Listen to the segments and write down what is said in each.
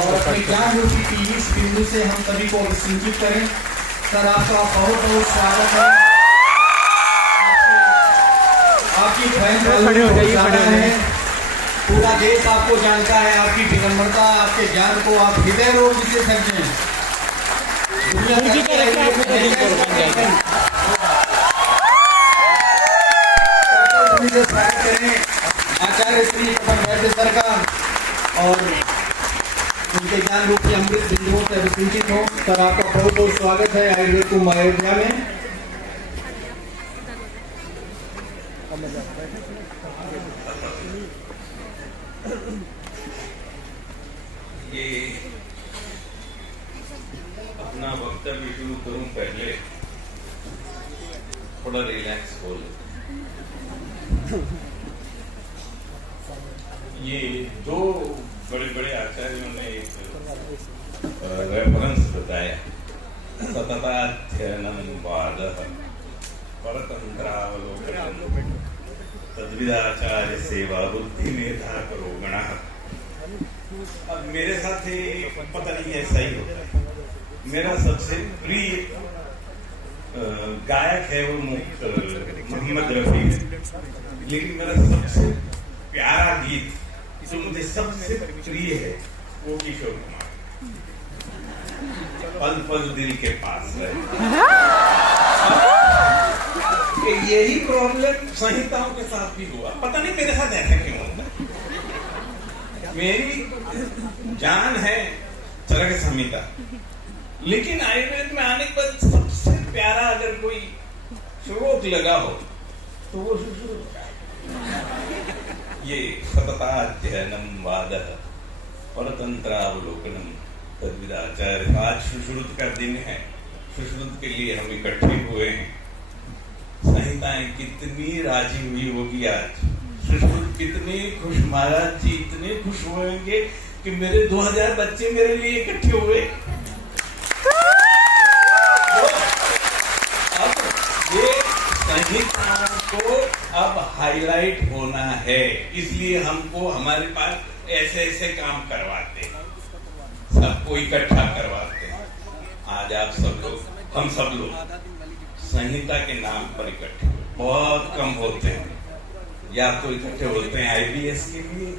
और अपने ज्ञान रूपी की इस बिंदु से हम सभी को संचित करें। सर आपका बहुत बहुत स्वागत है। आपकी है, पूरा देश आपको जानता है, आपकी विनम्रता, आपके ज्ञान को। आप हृदय रोग विशेषज्ञ हैं। आचार्य श्री वैद्य सर का और उनके ज्ञान रूपी अमृत बिंदुओं से अभिसिंचित हो। सर आपका बहुत बहुत स्वागत है आयुर्वेद कुंभ अयोध्या में। ये अपना वक्तव्य शुरू करूं पहले थोड़ा रिलैक्स हो ले। ये दो बड़े बड़े आचार्यों ने एक रेफरेंस बताया, सतताध्ययनं वादः परतंत्रावलोकनं तद्विदाचार्य सेवा बुद्धि मेधा करो गणः। अब मेरे साथ पता नहीं ऐसा ही होता है। मेरा सबसे प्रिय गायक है वो मोहम्मद रफी, लेकिन मेरा सबसे प्यारा गीत जो मुझे सबसे प्रिय है वो किशोर कुमार, पल पल दिल के पास है। यही प्रॉब्लम संहिताओं के साथ भी हुआ, पता नहीं मेरे साथ ऐसा क्यों होता। मेरी जान है चरक संहिता, लेकिन आयुर्वेद में आने के बाद सबसे प्यारा अगर कोई श्लोक लगा हो तो वो सुश्रुत का ये सतताध्ययनं वादः परतंत्रावलोकनं तद्विदाचार्य। आज सुश्रुत का दिन है, सुश्रुत के लिए हम इकट्ठे हुए हैं। संहिताएं कितनी राजी हुई होगी आज, सुश्रुत कितने खुश, महाराज जी इतने खुश होंगे कि मेरे 2000 बच्चे मेरे लिए इकट्ठे हुए। अब ये संहिताओं को अब हाईलाइट होना है, इसलिए हमको हमारे पास ऐसे ऐसे काम करवाते हैं, सबको इकट्ठा करवाते हैं। आज आप सब लोग, हम सब लोग संहिता के नाम पर इकट्ठे बहुत कम होते हैं। या तो इकट्ठे होते हैं IBS के लिए,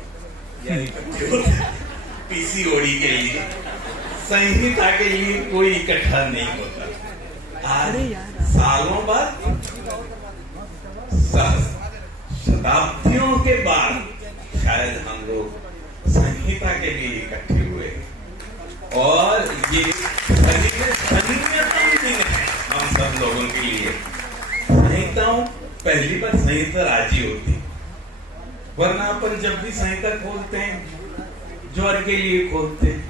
या इकट्ठे होते हैं PCOD के लिए। संहिता के लिए कोई इकट्ठा नहीं होता। आज सालों बाद, शताब्दियों के बाद शायद हम लोग संहिता के लिए इकट्ठे हुए, और ये सनीयतम दिन है हम सब लोगों के लिए। संहिताओं पहली बार संहिता राजी होती, वरना अपन जब भी संहिता खोलते हैं ज्वर के लिए खोलते हैं,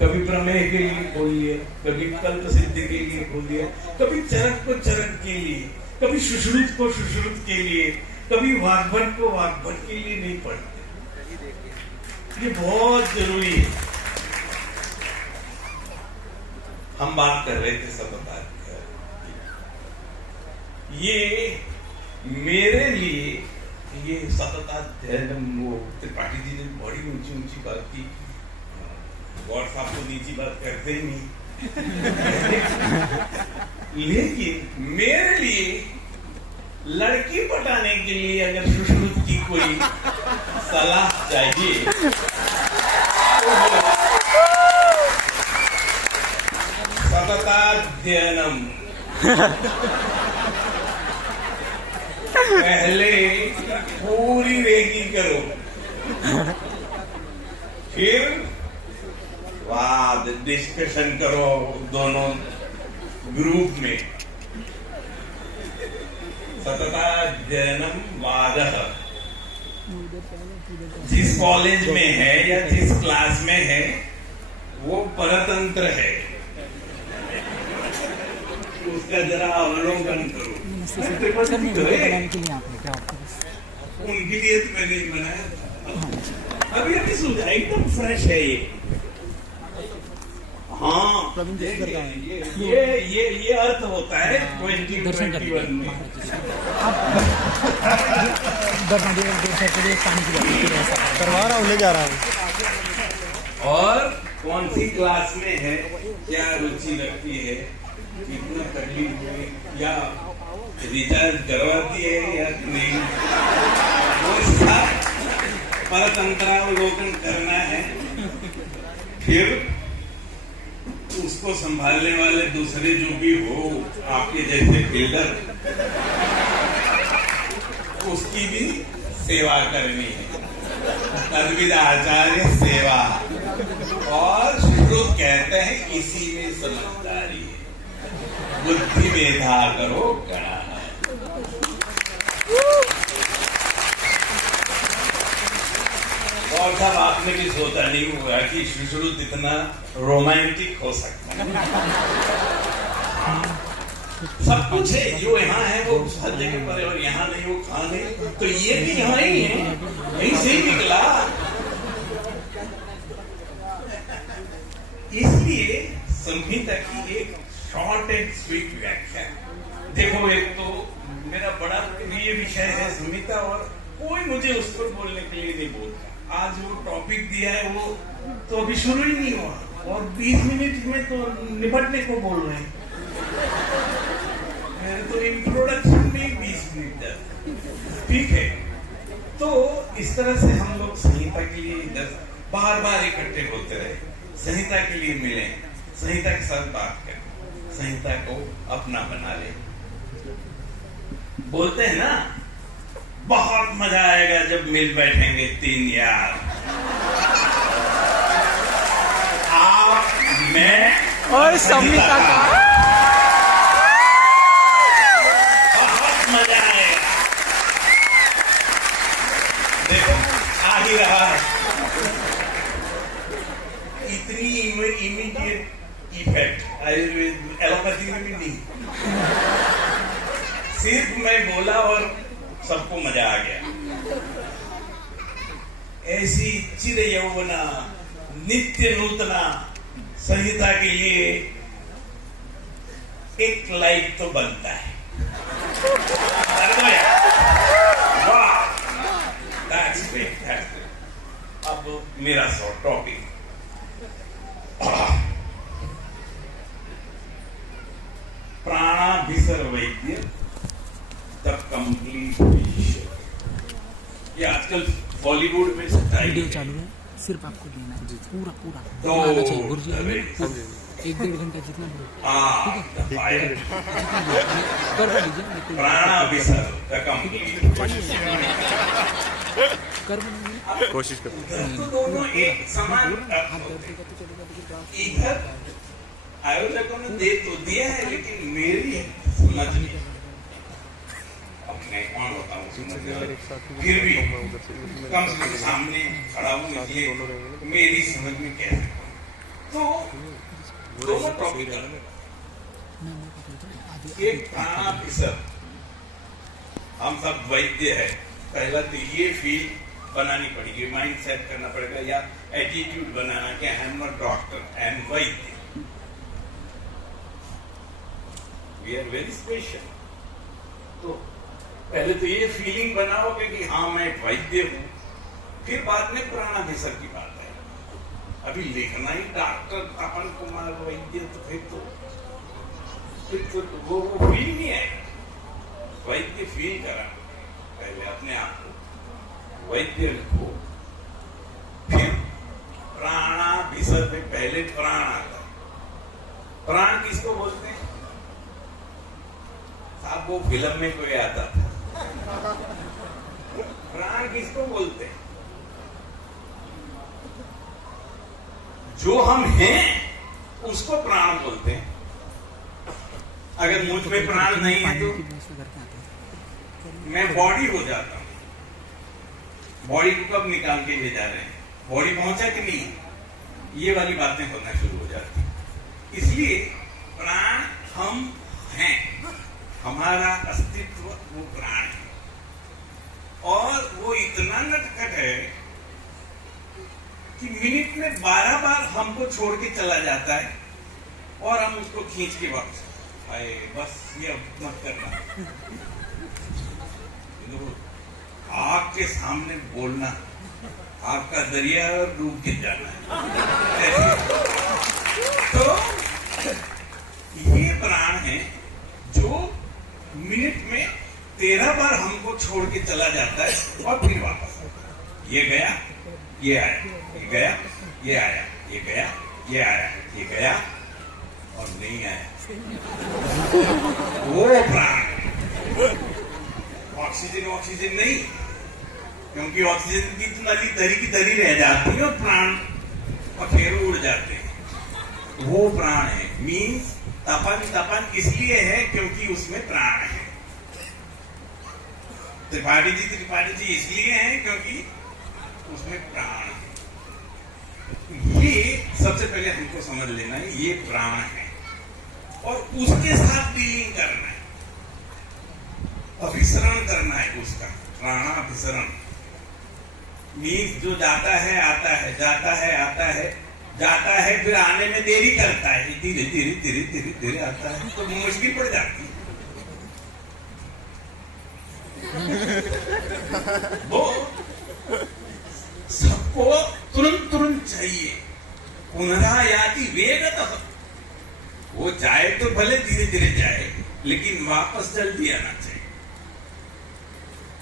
कभी प्रमेह के लिए खोल लिया, कभी कल्प सिद्धि के लिए खोल लिया, कभी चरक को चरक के लिए, कभी सुश्रुत को सुश्रुत के लिए, कभी वाग्भट को वाग्भट के लिए नहीं पढ़ते। ये बहुत जरूरी है। हम बात कर रहे थे सतताध्ययन, ये मेरे लिए ये सतताध्ययन, वो त्रिपाठी जी ने बड़ी ऊंची ऊंची बात की। गौर साहब तो नीची बात करते ही नहीं। लेकिन मेरे लिए लड़की पटाने के लिए अगर सुश्रुत की कोई सलाह चाहिए तो सतताध्ययनम। पहले पूरी रेकी करो, फिर वाद डिस्कशन करो दोनों ग्रुप में। सतताध्ययनम वादः। जिस कॉलेज में है या जिस क्लास में है वो परतंत्र है, उसका जरा अवलोकन करो। उनके लिए तो मैंने बनाया था, अभी अभी सुझा, एकदम फ्रेश है ये। हाँ, ये अर्थ होता है 2021 में। करवा रहा हूँ, ले जा रहा हूँ। और कौन सी क्लास में है, क्या रुचि लगती है, कितना तकलीफ हुई, या रिचार्ज करवाती है या नहीं, वो सब परतंत्रावलोकन करना है। फिर उसको संभालने वाले दूसरे जो भी हो, आपके जैसे बिल्डर, उसकी भी सेवा करनी है। तद्विद आचार्य सेवा, और श्रुत कहते हैं इसी में समझदारी है। बुद्धि मेधा करो गणा। और साहब, आपने भी सोचा नहीं होगा कि सुश्रुत इतना रोमांटिक हो सकता है। सब कुछ है जो यहाँ है वो हर जगह पर है, और यहाँ नहीं वो कहाँ नहीं, तो ये भी यहाँ ही है, यहीं से ही निकला। इसलिए संहिता की एक शॉर्ट एंड स्वीट व्याख्या। देखो, एक तो मेरा बड़ा प्रिय विषय है संहिता, और कोई मुझे उस पर बोलने के लिए नहीं बोलता। आज वो टॉपिक दिया है, वो तो अभी शुरू ही नहीं हुआ, और 20 मिनट में तो निपटने को बोल रहे हैं। तो इंट्रोडक्शन में 20 मिनट जाते, ठीक है। तो इस तरह से हम लोग संहिता के लिए बार बार इकट्ठे होते रहे, संहिता के लिए मिले, संहिता के साथ बात करें, संहिता को अपना बना ले। बोलते हैं ना, बहुत मजा आएगा जब मिल बैठेंगे तीन यार, आप, मैं और संहिता का। बहुत मजा आएगा। देखो, आ ही रहा है। इतनी इमीडिएट इफेक्ट आयुर्वेद एलोपैथी में भी नहीं। सिर्फ मैं बोला और सबको मजा आ गया। ऐसी चिर यौवना नित्य नूतना संहिता के लिए एक लाइक तो बनता है। वाह, दैट्स ग्रेट, दैट्स ग्रेट। अब मेरा short topic, प्राणाभिसर Vaidya the complete vision. ये आजकल बॉलीवुड में वीडियो चालू है, सिर्फ आपको लेना है पूरा पूरा आना चाहिए। गुरुजी एक 1.5 घंटा जितना कर लीजिए। प्राणाभिसर द कंप्लीट कर कोशिश करते तो दोनों एक समान इधर आयोजकों ने दे तो दिया है, लेकिन मेरी समझ नहीं। मैं कौन होता हूँ, फिर भी कम से कम सामने खड़ा हूँ, इसलिए मेरी समझ में क्या है। तो दोनों टॉपिक एक प्राणाभिसर, हम सब वैद्य है, पहला तो ये फील बनानी पड़ेगी, माइंड सेट करना पड़ेगा, या एटीट्यूड बनाना कि I am not doctor, I am vaidya. We are very special. तो पहले तो ये फीलिंग बनाओगे कि हाँ मैं वैद्य हूं, फिर बाद में प्राणाभिसर की बात है। अभी लिखना ही डॉक्टर तपन कुमार वैद्य, तो फिर तो वो फील नहीं आएगा। वैद्य फील करा, पहले अपने आप को वैद्य लिखो, फिर प्राणाभिसर में पहले प्राण आता है। प्राण किसको बोलते हैं साहब? वो फिल्म में कोई आता था। प्राण किसको बोलते हैं? जो हम हैं उसको प्राण बोलते हैं। अगर मुझ में प्राण नहीं है तो मैं बॉडी हो जाता हूं। बॉडी को कब निकाल के ले जा रहे हैं? बॉडी पहुंचा कि नहीं, ये वाली बातें होना शुरू हो जाती। इसलिए प्राण हम हैं, हमारा अस्तित्व वो प्राण है, और वो इतना नटखट है कि मिनट में 12 बार हमको छोड़ के चला जाता है, और हम उसको खींच के वापस, बस ये मत करना, आग के सामने बोलना, आग का दरिया डूब के जाना है। तो ये प्राण है जो मिनट में 13 बार हमको छोड़ के चला जाता है और फिर वापस आता है। ये गया, ये आया, ये गया, ये आया, ये गया, ये आया, ये गया और नहीं आया। वो प्राण, ऑक्सीजन नहीं, क्योंकि ऑक्सीजन की नली दरी की दरी रह जाती है और प्राण पखेरु उड़ जाते हैं। वो प्राण है। मीन्स तपन इसलिए है क्योंकि उसमें प्राण है। त्रिपाठी जी इसलिए हैं क्योंकि उसमें प्राण है। ये सबसे पहले हमको समझ लेना है, ये प्राण है और उसके साथ डीलिंग करना है, अभिसरण करना है उसका। प्राणाभिसरण मीन्स जो जाता है आता है, जाता है आता है, जाता है, फिर आने में देरी करता है, धीरे धीरे धीरे धीरे धीरे आता है, तो मुश्किल पड़ जाती है। वो सबको तुरंत चाहिए। पुनरायाति वेगतः, वो जाए तो भले धीरे धीरे जाए, लेकिन वापस जल्दी आना चाहिए।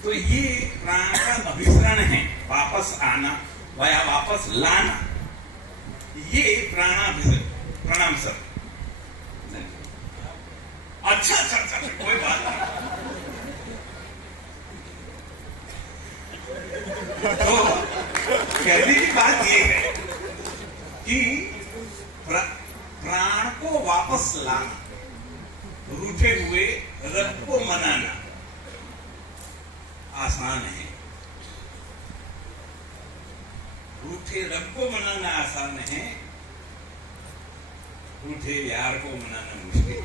तो ये प्राण का अभिसरण है, वापस आना या वापस लाना, ये प्राणाभिसरण। प्रणाम सर। अच्छा, कोई बात नहीं। तो कहने की बात यह है कि प्राण को वापस लाना, रूठे हुए रब को मनाना आसान है, रूठे रब को मनाना आसान है, रूठे यार को मनाना मुश्किल।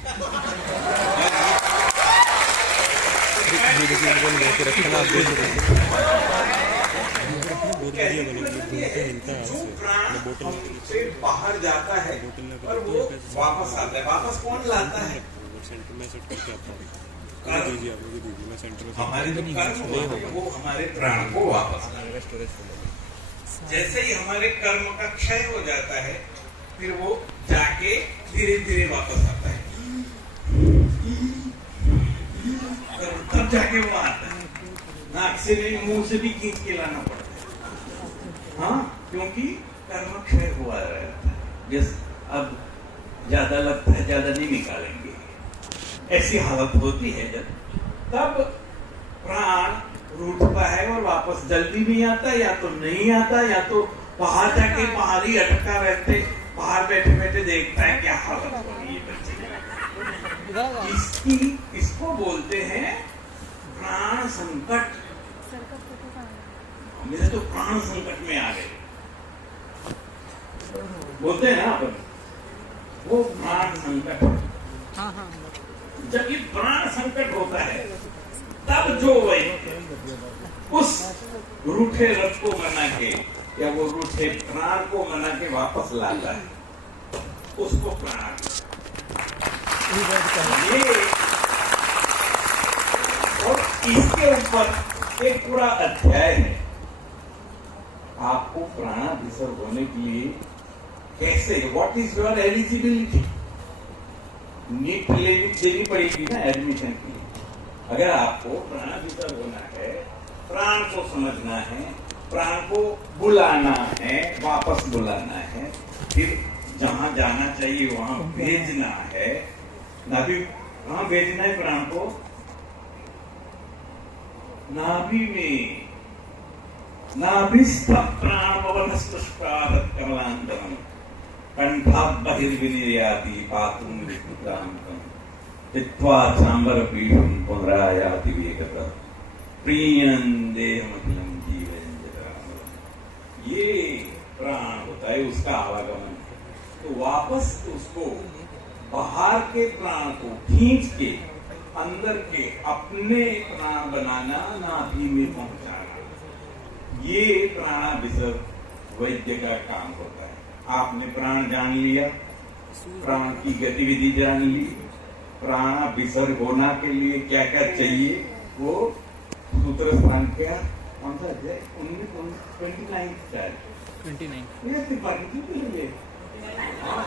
जो प्राण से बाहर जाता है और वो वापस आता है, वापस कौन लाता है? हमारे जो कर्म होते हैं वो हमारे प्राण को वापस लाते हैं। जैसे ही हमारे कर्म का क्षय हो जाता है, फिर वो जाके धीरे धीरे वापस आता है, तब जाके वो आता है। नाक से नहीं, मुंह से भी खींच के लाना पड़ता है। हाँ, क्योंकि कर्म क्षय हुआ रहता है। जैसे अब ज्यादा लगता है, ज्यादा नहीं निकालेंगे, ऐसी हालत होती है जब, तब प्राण रूठता है और वापस जल्दी नहीं आता, या तो नहीं आता, या तो बाहर जाके बाहर ही अटका रहते, बाहर बैठे बैठे देखता है क्या हालत हो रही है बच्चे। इसको बोलते हैं प्राण संकट। मेरे तो प्राण संकट में आ गए, बोलते हैं ना अपन, वो प्राण संकट। जब ये प्राण संकट होता है, तब जो वही उस रूठे रथ को मना के या वो रूठे प्राण को मना के वापस लाता है, उसको प्राण। ये और इसके ऊपर एक पूरा अध्याय है। आपको प्राणाभिसर होने के लिए कैसे, what is your eligibility, NEET देनी पड़ेगी ना एडमिशन के लिए। अगर आपको प्राणाभिसर होना है, प्राण को समझना है, प्राण को बुलाना है, वापस बुलाना है, फिर जहां जाना चाहिए वहां भेजना है। नाभि कहां भेजना है प्राण को? नाभि में। नाभिस्थ प्राण पवनस्पष्टारत कमलांतरम कंठात् बहिर्विनिर्याति पातुं विक्रांतम चित्वा चांबर पीठम पुनरायाति वेगतः प्रियं देहमखिलं जीवन जरामरम्। ये प्राण होता है, उसका आवागमन। तो वापस उसको बाहर के प्राण को खींच के अंदर के अपने प्राण बनाना, नाभि में पहुंचाना, ये प्राणाभिसर वैद्य का काम होता है। आपने प्राण जान लिया, प्राण की गतिविधि जान ली, प्राणाभिसर होना के लिए क्या क्या चाहिए वो सूत्र संख्या कौन सा है? 29 शायद 29 ये त्रिपाठी क्यों के लिए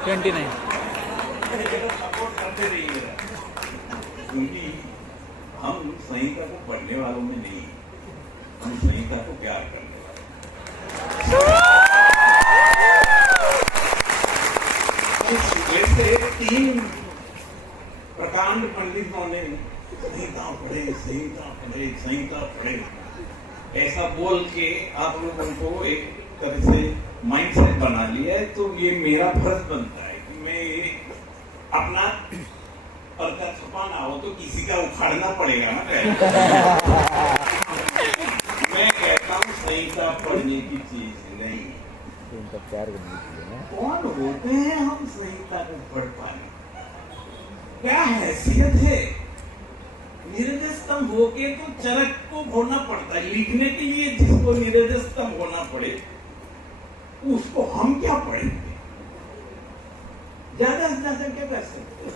29 सपोर्ट करते रहिएगा, क्योंकि हम संहिता को पढ़ने वालों में नहीं, हम संहिता को प्यार करने वाले। वैसे 3 प्रकांड पंडितों ने संहिता पढ़े, संहिता पढ़े, संहिता पढ़े, ऐसा बोल के आप लोगों को एक तरह से माइंडसेट बना लिया है। तो ये मेरा फर्ज बनता है कि मैं ये अपना पर्दा छुपाना हो तो किसी का उखाड़ना पड़ेगा ना। मैं कहता हूँ संहिता पढ़ने की चीज नहीं। कौन होते हैं हम संहिता को पढ़ पाने? क्या हैसियत है? निर्दय स्तंभ होके तो चरक को होना पड़ता है लिखने के लिए, जिसको निर्दय स्तंभ होना पड़े उसको हम क्या पढ़ेंगे? ज्यादा से ज्यादा क्या कर सकते हैं?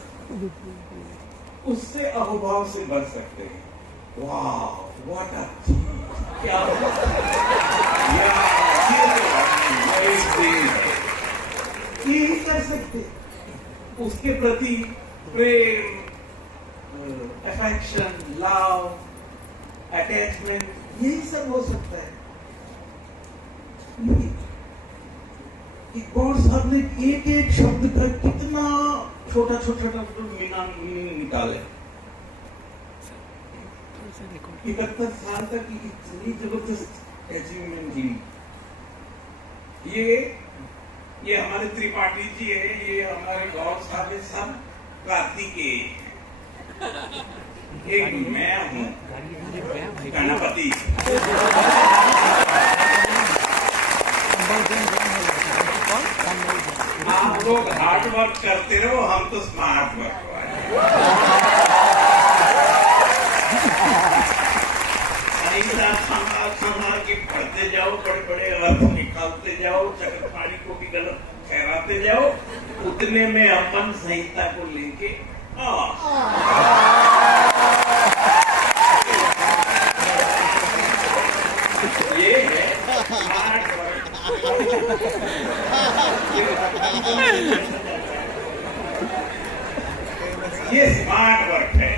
उससे अहोभाव से बच सकते हैं। वाह व्हाट अ चीज, क्या यही कर सकते, उसके प्रति प्रेम, अफेक्शन, लव, अटैचमेंट, यही सब हो सकता है। गौर साहब ने एक एक शब्द का कितना छोटा छोटा मीनिंग निकाले। 71 साल तक इतनी जबरदस्त अचीवमेंट की। ये हमारे त्रिपाठी जी है, ये हमारे गौर साहब है, सब कार्तिकेय। एक मैं हूँ गणपति। आप लोग हार्ड वर्क करते रहो, हम तो स्मार्ट वर्क संभाल के पढ़ते जाओ, बड़े बड़े अर्थ निकालते जाओ, चक्रपाणी को भी गलत ठहराते जाओ, उतने में अपन संहिता को लेके ये है स्मार्ट वर्क। ये स्मार्ट वर्क है।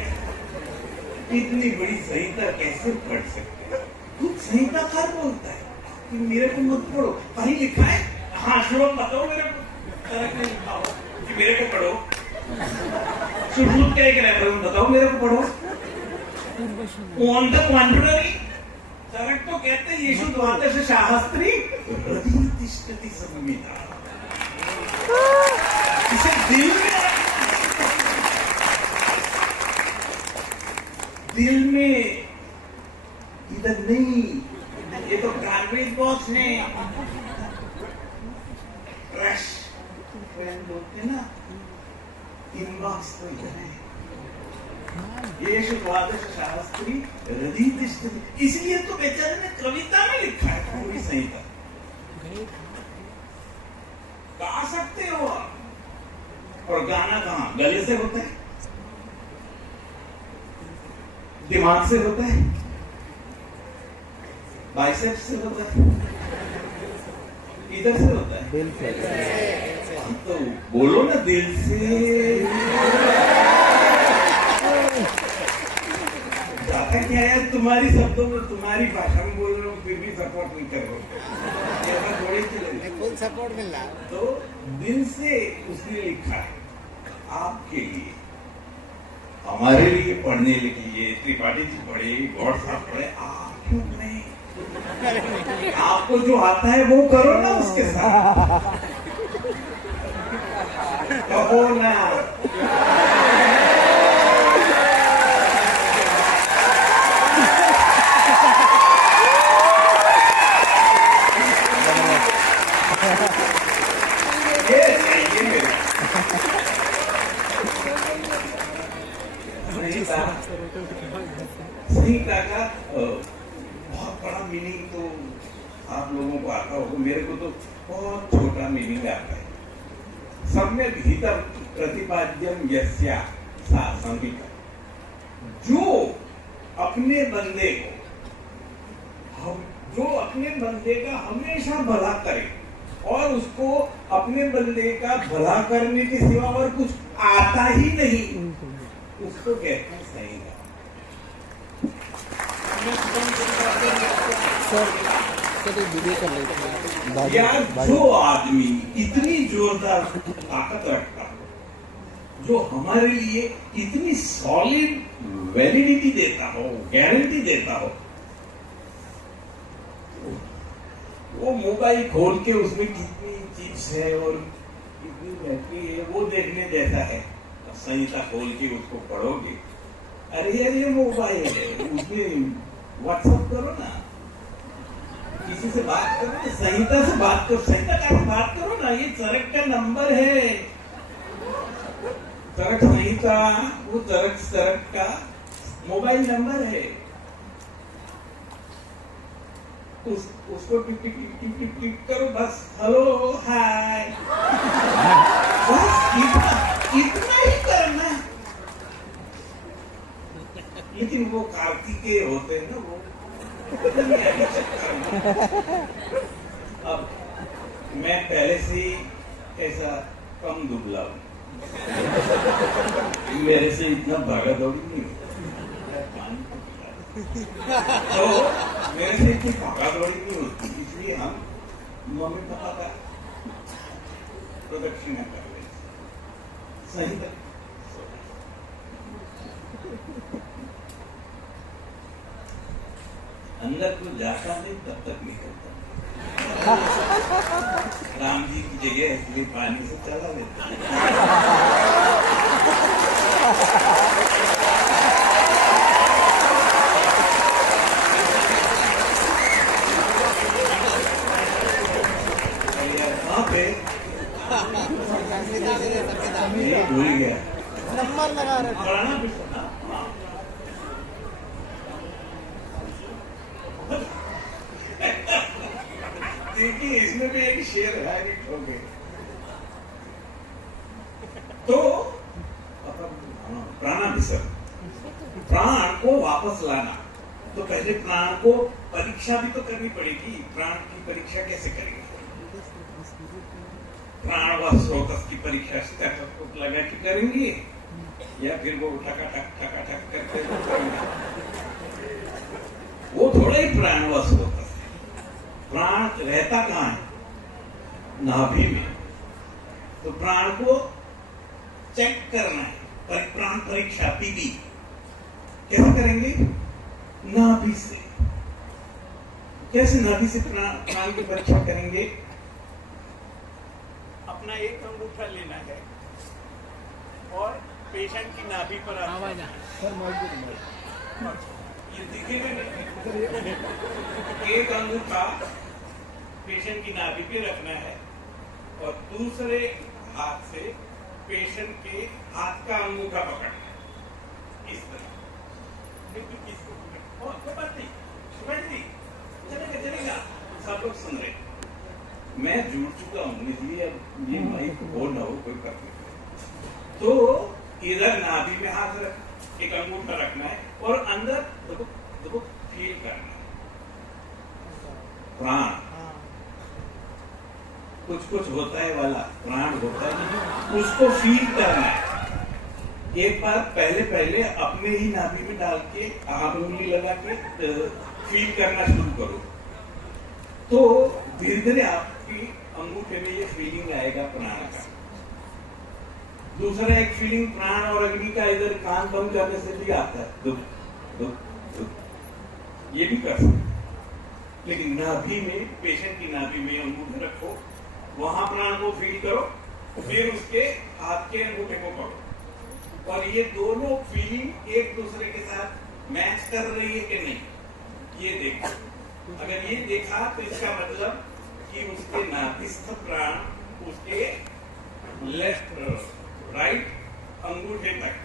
इतनी बड़ी संहिता कैसे पढ़ सकते हैं? खुद संहिताकार बोलता है कि मेरे को मत पढ़ो, कहीं लिखा है? हाँ श्लोक बताओ मेरे को, तरक ने लिखा हो कि मेरे को पढ़ो। श्लोक क्या है बताओ मेरे को पढ़ो। ऑन द कॉन्ट्ररी तरक तो कहते हैं यीशु द्वादश शास्त्री हृदय संहिता, इसे दिल में इधर नहीं, ये तो गार्बेज बॉक्स है। ट्रैश बोलते ना, इनबॉक्स तो इधर है। यीशु द्वादश शास्त्री हृदय तिष्ठति, इसलिए तो बेचारे ने कविता में लिखा है पूरी संहिता। गा सकते हो आप, और गाना कहाँ? गले से होता है, दिमाग से होता है, बाइसेप्स से होता है, इधर से होता है, दिल से। तो बोलो ना दिल से। जाता क्या है तुम्हारी शब्दों में, तुम्हारी भाषा में बोल रहे हो, फिर भी सपोर्ट नहीं कर रहे, थोड़ी चले फुल सपोर्ट मिल रहा। तो दिल से उसने लिखा है आपके लिए, हमारे लिए पढ़ने लिए। त्रिपाठी जी पढ़े, गौड़ साहब पढ़े, आप क्यों नहीं? आपको जो आता है वो करो ना उसके साथ, कहो ना। संहिता का बहुत बड़ा मीनिंग तो आप लोगों को आता होगा, मेरे को तो बहुत छोटा मीनिंग आता है। सब में भीतर प्रतिपाद्यम यस्या सा संहिता, जो अपने बंदे को जो अपने बंदे का हमेशा भला करे और उसको अपने बंदे का भला करने के सिवा और कुछ आता ही नहीं, उसको कहते हैं संहिता। वीडियो कर लेते यार जो आदमी इतनी जोरदार ताकत रखता हो, जो हमारे लिए इतनी सॉलिड वैलिडिटी देता हो, गारंटी देता हो, वो मोबाइल खोल के उसमें कितनी चिप्स है और कितनी बैटरी है वो देखने जैसा है। संहिता खोल के उसको पढ़ोगे, अरे यार ये मोबाइल है, उसमें व्हाट्सएप करो ना, किसी से बात करो ना, संहिता से बात करो, संहिता का बात करो ना, ये चरक का नंबर है, चरक संहिता, वो चरक का मोबाइल नंबर है, उसको tip tip tip tip tip tip करो, बस हेलो हाय, बस इतना ही करना। लेकिन वो कार्तिकेय होते हैं ना, वो अब मैं पहले से ही ऐसा कम दुबला हूं, मेरे से इतना भागा दौड़ी नहीं होता, तो मेरे से इतनी भागा दौड़ी नहीं होती, इसलिए हम मम्मी पापा का प्रदक्षिणा कर रहे सही तक। अंदर को जाता नहीं तब तक निकलता। राम जी की जगह इसलिए पानी से चला लेता भूल गया नंबर लगा रहे देखिए इसमें भी एक शेर है, हो गए तो प्राणाभिसर्ग, प्राण को वापस लाना, तो पहले प्राण को परीक्षा भी तो करनी पड़ेगी। प्राण की परीक्षा कैसे करेंगे? प्राण व स्रोत की परीक्षा स्टेथोस्कोप लगा के करेंगे या फिर वो ठक करके करेंगे? वो थोड़ा ही प्राण व स्रोत। प्राण रहता कहाँ है? नाभि में। तो प्राण को चेक करना है, प्राण परीक्षा पीबी कैसे करेंगे? नाभि से। कैसे नाभि से प्राण की परीक्षा करेंगे? अपना एक अंगूठा लेना है और पेशेंट की नाभि पर ये दिखेगा नहीं, एक अंगूठा पेशेंट की नाभि पे रखना है और दूसरे हाथ से पेशेंट के हाथ का अंगूठा पकड़ना है, इस तरह। चलेगा, सब लोग सुन रहे। मैं जुड़ चुका हूं, इसलिए अब ये माइक हो ना हो कोई फर्क नहीं। तो इधर नाभि में हाथ रख, एक अंगूठा रखना है और अंदर देखो फील करना है। प्राण कुछ होता है वाला प्राण होता है, उसको फील करना है। एक बार पहले अपने ही नाभि में डाल के आप उंगली लगा के फील करना शुरू करो, तो धीरे धीरे आपकी अंगूठे में ये फीलिंग आएगा प्राण का। दूसरा एक फीलिंग प्राण और अग्नि का इधर कान बंद करने से भी आता है, दुख दुख दुख, ये भी कर सकते। लेकिन नाभि में, पेशेंट की नाभि में अंगूठे रखो, वहां प्राण को फील करो, फिर उसके हाथ के अंगूठे को पकड़ो और ये दोनों फीलिंग एक दूसरे के साथ मैच कर रही है कि नहीं, ये देखो। अगर ये देखा तो इसका मतलब कि उसके नाभिस्थ प्राण उसके लेफ्ट राइट अंगूठे तक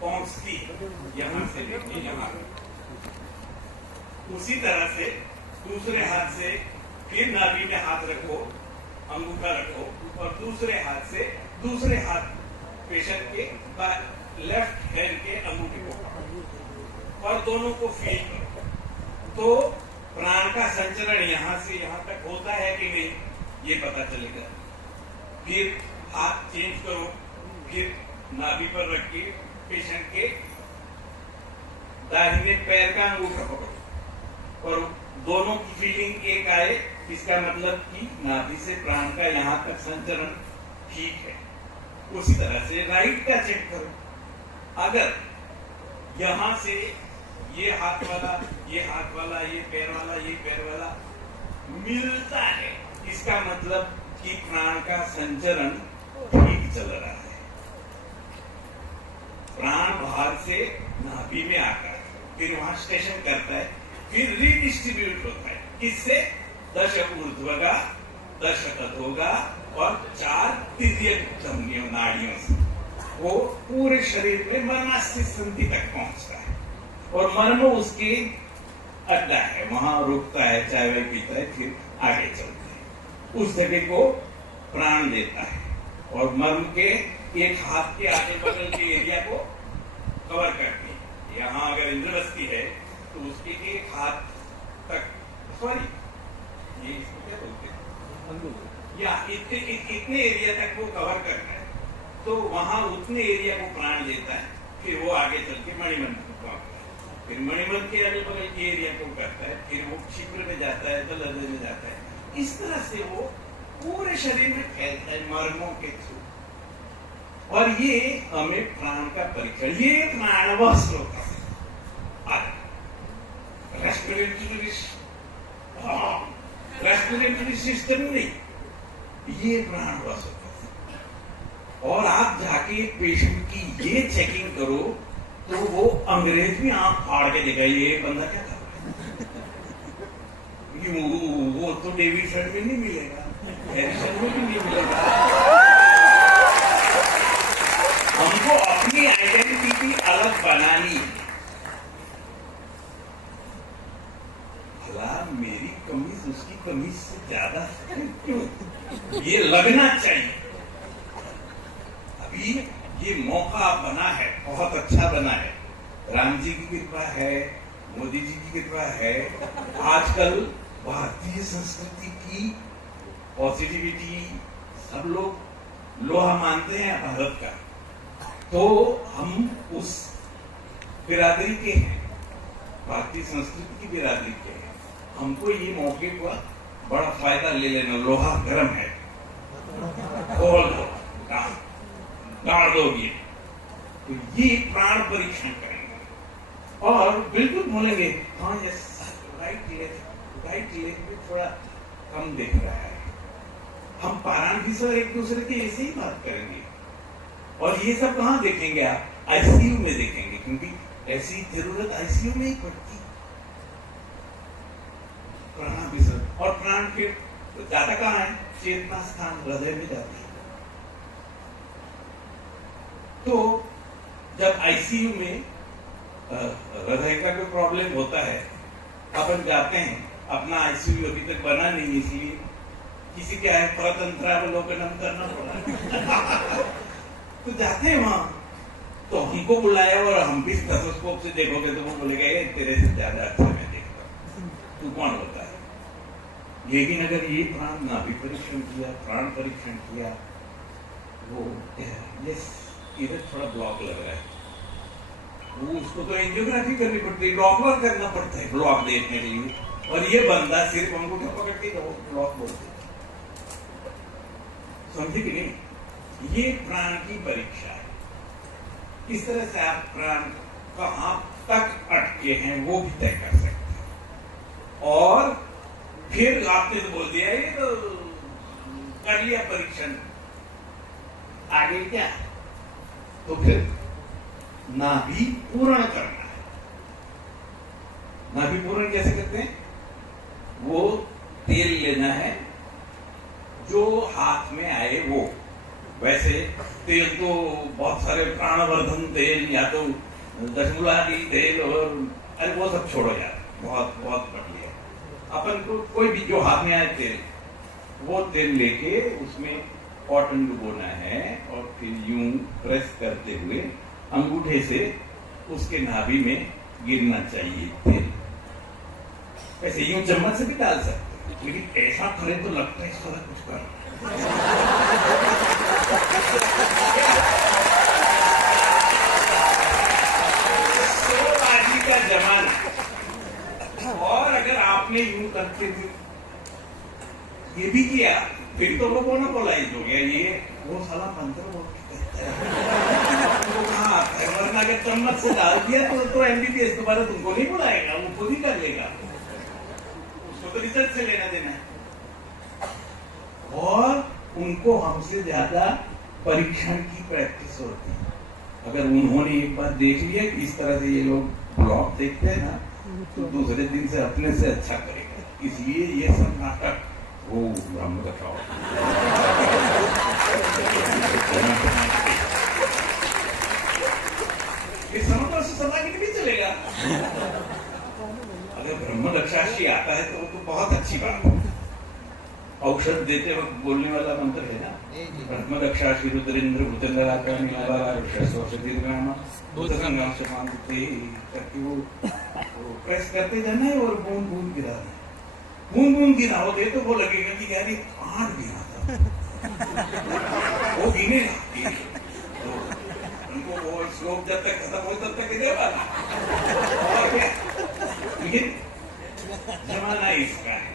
पहुंचती है, यहां से लेके यहां। उसी तरह से दूसरे हाथ से फिर नाभि में हाथ रखो, अंगूठा रखो और दूसरे हाथ से दूसरे हाथ पेशेंट के लेफ्ट हैंड के अंगूठे को पकड़ो और दोनों को फील करो। तो प्राण का संचरण यहां से यहां तक होता है कि नहीं, ये पता चलेगा। फिर हाथ चेंज करो, फिर नाभि पर रख के पेशेंट के दाहिने पैर का अंगूठा पकड़ो और दोनों की फीलिंग एक आए, इसका मतलब कि नाभि से प्राण का यहां तक संचरण ठीक है। उसी तरह से राइट का चेक करो, अगर यहां से ये हाथ वाला, ये हाथ वाला, ये पैर वाला, ये पैर वाला मिलता है, इसका मतलब कि प्राण का संचरण ठीक चल रहा है। प्राण बाहर से नाभि में आता है, फिर वहां स्टेशन करता है, फिर रीडिस्ट्रीब्यूट होता है। किससे? 10 ऊर्ध्वगा, 10 अधोगा और 4 तिर्यक धमनियों, नाड़ियों से वो पूरे शरीर में मर्मास्थि संधि तक पहुंचता है और मर्म उसके अड्डा है, वहां रुकता है, चाय वाय पीता है, फिर आगे चलता है। उस जगह को प्राण देता है और मर्म के एक हाथ के आगे बगल के एरिया को कवर करती है। यहाँ अगर इंद्रवस्ती है तो उसके एक हाथ तक, सॉरी ये इसको क्या बोलते हैं, या इतने एरिया तक वो कवर करता है, तो वहां उतने एरिया को प्राण देता है। फिर वो आगे चल के मणिमंत्र को पहुंचता है, फिर मणिमंत्र के अगल बगल के एरिया को करता है, फिर वो शिखर में जाता है, तो हृदय में जाता है। इस तरह से वो पूरे शरीर में फैलता है मर्मों के थ्रू। और ये हमें प्राण का परीक्षण, ये प्राणवास होता है। रेस्पिरेटरी सिस्टम नहीं, ये प्राणवास होता है। और आप जाके पेशेंट की ये चेकिंग करो तो वो अंग्रेज भी आंख फाड़ के देखा ये बंदा क्या कर रहा है। वो तो डेविडसन में नहीं मिलेगा, हैरिसन में भी नहीं मिलेगा। हमको अपनी आइडेंटिटी अलग बनानी है। भला मेरी कमीज उसकी कमीज से ज्यादा क्यों, ये लगना चाहिए। अभी ये मौका बना है, बहुत अच्छा बना है, राम जी की कृपा है, मोदी जी की कृपा है। आजकल भारतीय संस्कृति की पॉजिटिविटी, सब लोग लोहा मानते हैं भारत का, तो हम उस बिरादरी के हैं, भारतीय संस्कृति की बिरादरी के हैं। हमको ये मौके पर बड़ा फायदा ले लेना। लोहा गर्म है, खोल दो, गाड़ दोगे, तो ये प्राण परीक्षण करेंगे और बिल्कुल बोलेंगे हाँ यस, राइट लेग में थोड़ा कम दिख रहा है। हम पारांकिशोर एक दूसरे के ऐसे ही बात करेंगे। और ये सब कहाँ देखेंगे आप? आईसीयू में देखेंगे, क्योंकि ऐसी जरूरत आईसीयू में ही पड़ती। प्राणाभिसरण और प्राण फिर जाता कहाँ है? चेतना स्थान हृदय में जाती है। तो जब आईसीयू में हृदय का कोई प्रॉब्लम होता है, अपन जाते हैं, अपना आईसीयू अभी तक बना नहीं, इसलिए किसी क्या है परतंत्रावलोकनम करना पड़ा। तो जाते हैं वहां, तो हमको बुलाया और हम भी स्टेथोस्कोप से देखोगे तो वो बोलेगा ये तेरे से ज्यादा अच्छा मैं देखता हूं, तू कौन होता है। लेकिन अगर ये प्राण नाभि परीक्षण किया, प्राण परीक्षण किया, वो यस इधर थोड़ा ब्लॉक लग रहा है, वो उसको तो एंजियोग्राफी करनी पड़ती है, डॉपलर करना पड़ता है ब्लॉक देखने के लिए। और ये बंदा सिर्फ हमको क्या पकड़ के ब्लॉक बोलते, समझे कि नहीं? ये प्राण की परीक्षा है। इस तरह से आप प्राण कहां तक अटके हैं वो भी तय कर सकते हैं। और फिर आपने तो बोल दिया ये तो कर लिया परीक्षण, आगे क्या? तो फिर नाभि पूर्ण करना है। नाभि पूर्ण कैसे करते हैं? वो तेल लेना है जो हाथ में आए वो। वैसे तेल तो बहुत सारे प्राणवर्धन तेल या तो दशमूलादि तेल और अरे वो सब छोड़ो यार, बहुत बहुत बढ़ लिया। अपन को कोई भी जो हाथ में आए तेल, वो तेल लेके उसमें कॉटन डुबोना है और फिर यूं प्रेस करते हुए अंगूठे से उसके नाभि में गिरना चाहिए तेल। वैसे यूं चम्मच से भी डाल सकते, लेकिन ऐसा करें तो लगता है सारा कुछ कर। सोबाजी का जमाना। और अगर आपने यूं करते थे ये भी किया, फिर तो वो मोनोपोलाइज हो गया। ये वो साला मंत्र बोल के कहाँ आता है, वरना अगर चम्मच से डाल दिया तो एमबीबीएस दोबारा तुमको नहीं बुलाएगा, वो खुद ही कर लेगा, उसको तो रिसर्च से लेना देना है। और उनको हमसे ज्यादा परीक्षण की प्रैक्टिस होती है। अगर उन्होंने एक बार देख लिया कि इस तरह से ये लोग ब्लॉग देखते हैं ना, तो दूसरे दिन से अपने से अच्छा करेगा। इसलिए ये सब नाटक वो ब्रह्म कथा इस समय से सदा के लिए भी चलेगा। अगर ब्रह्म रक्षाशी आता है तो वो तो बहुत अच्छी बात है। औषध देते वक्त बोलने वाला मंत्र है ना, ब्रह्म रक्षाशी रुद्रेंद्र करके वो प्रेस करते जाना है और बूंद बूंद गिराना है। बूंद बूंद गिरा हो दे तो वो लगेगा कि यार ये 8 गिरा था। वो गिनेगा तो उनको वो श्लोक जब तक खत्म हो तब तक गिरेगा। और क्या, लेकिन जमाना इसका है।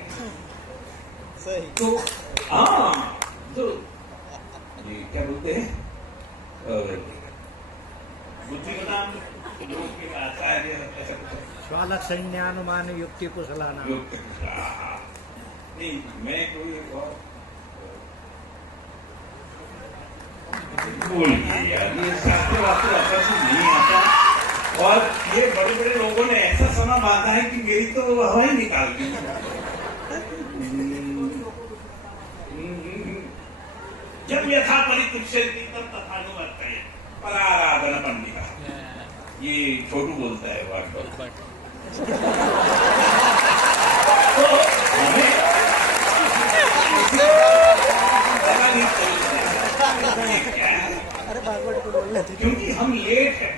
तो हाँ, तो ये क्या बोलते हैं, बुद्धिमताम लोग के आचार्य स्वालक्षण्यानुमान युक्ति कुशलाना। नहीं, मैं कोई और भूल गया, ये शास्त्र वास्त्र आपस में नहीं आता। और ये बड़े बड़े लोगों ने ऐसा समय बांधा है कि मेरी तो हवा ही निकाल दी। जब यथा परितुष्यन्ति तब तथानुवर्तये पराराधन पंडिता। ये छोटू बोलता है वास्तव। तो हमें पता नहीं चलता क्या है, क्योंकि हम लेट हैं।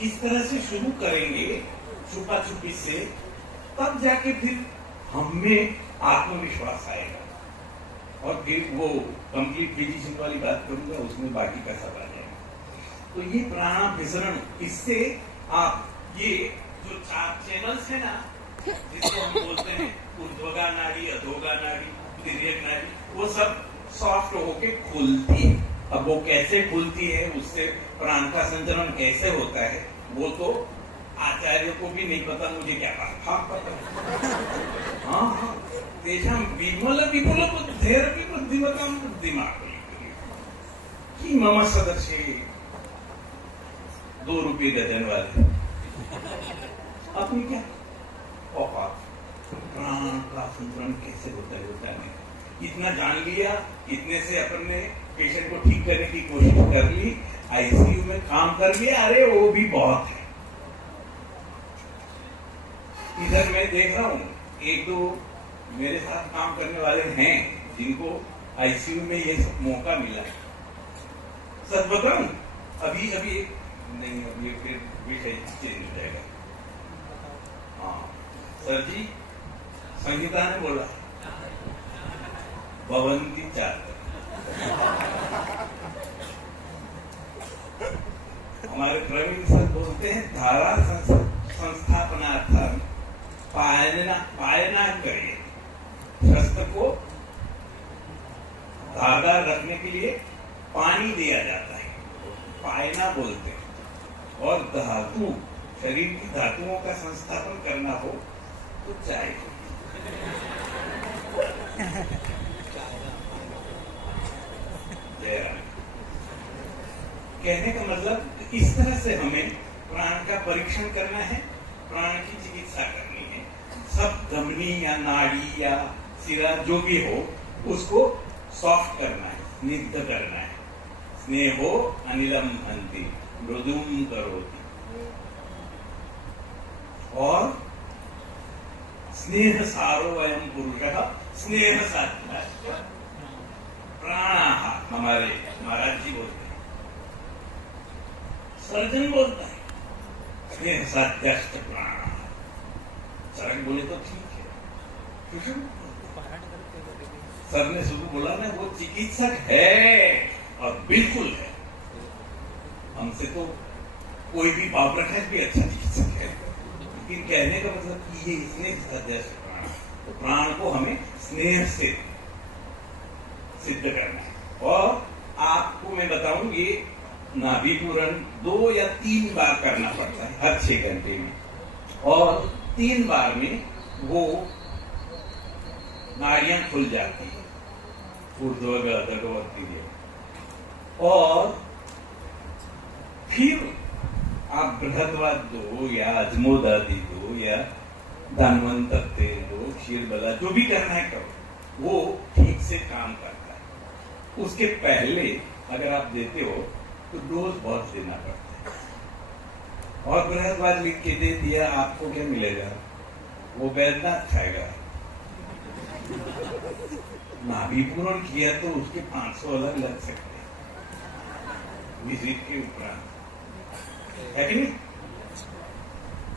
इस तरह से शुरू करेंगे छुपा छुपी से, तब जाके फिर हमें आत्मविश्वास आएगा। और फिर वो कंप्लीट फिजिशियन वाली बात करूंगा, उसमें बाकी का सब आ जाएगा। तो ये प्राणाभिसरण, इससे आप ये जो 4 चैनल्स है ना, जिसको हम बोलते हैं ऊर्ध्वगा नाड़ी, अधोगा नाड़ी, तिर्यक नाड़ी, वो सब सॉफ्ट होके खुलती है। अब वो कैसे खुलती है, उससे प्राण का संचरण कैसे होता है, वो तो आचार्य को भी नहीं पता, मुझे क्या पता। हाँ, तेषां विमल विपुल बुद्धेरपि बुद्धिमतां बुद्धिमान् कि मम सदस्य 2 रुपये दर्जन वाले अपनी क्या औकात, प्राण का संचरण कैसे होता है नहीं। इतना जान लिया, इतने से अपन ने पेशेंट को ठीक करने की कोशिश कर ली, आईसीयू में काम कर लिया, अरे वो भी बहुत है। इधर मैं देख रहा हूँ 1-2 मेरे साथ काम करने वाले हैं जिनको आईसीयू में ये मौका मिला। सच बताऊं, अभी नहीं, अभी फिर विषय चेंज हो जाएगा। हाँ सर जी, संगीता ने बोला भवंती 4। हमारे प्रवीण सर बोलते हैं धारा संस्थापनार्थम पायना करिए। शस्त्र को धागा रखने के लिए पानी दिया जाता है, पायना बोलते हैं। और धातु, शरीर की धातुओं का संस्थापन करना हो तो चाय। कहने का मतलब इस तरह से हमें प्राण का परीक्षण करना है, प्राण की चिकित्सा करनी है। सब धमनी या नाड़ी या सिरा जो भी हो, उसको सॉफ्ट करना है, स्निग्ध करना है। स्नेहो अनिलम हंति मृदुम करोति। और स्नेह सारो अयम पुरुषः स्नेह साध्य प्राण, हमारे महाराज जी बोलते हैं, सर्जन बोलता है स्नेह साध्यश्च प्राण। सड़क बोले तो ठीक है, क्योंकि सर ने शुरू बोला ना, वो चिकित्सक है और बिल्कुल है। हमसे तो कोई भी बाप रखा है भी अच्छा चिकित्सक है, लेकिन कहने का मतलब कि ये स्नेह सदृश प्राण, तो प्राण को हमें स्नेह से सिद्ध करना है। और आपको मैं बताऊं, ये नाभि पूरण 2 या 3 बार करना पड़ता है हर 6 घंटे में, और 3 बार में वो नाड़ियां खुल जाती है, ऊर्ध्वगत अधोगत क्रिया। और फिर आप बृहद्वाद दो या अजमोदादि दो या धनवंतर तेल दो, क्षीर बला, जो भी करना है करो, वो ठीक से काम करता है। उसके पहले अगर आप देते हो तो डोज बहुत देना पड़ता है। और बृहद्वाद लिख के दे दिया, आपको क्या मिलेगा? वो वैद्यनाथ खाएगा। नाभि पूरण किया तो उसके 500 अलग लग सकते हैं विजिट के उपरांत, है कि नहीं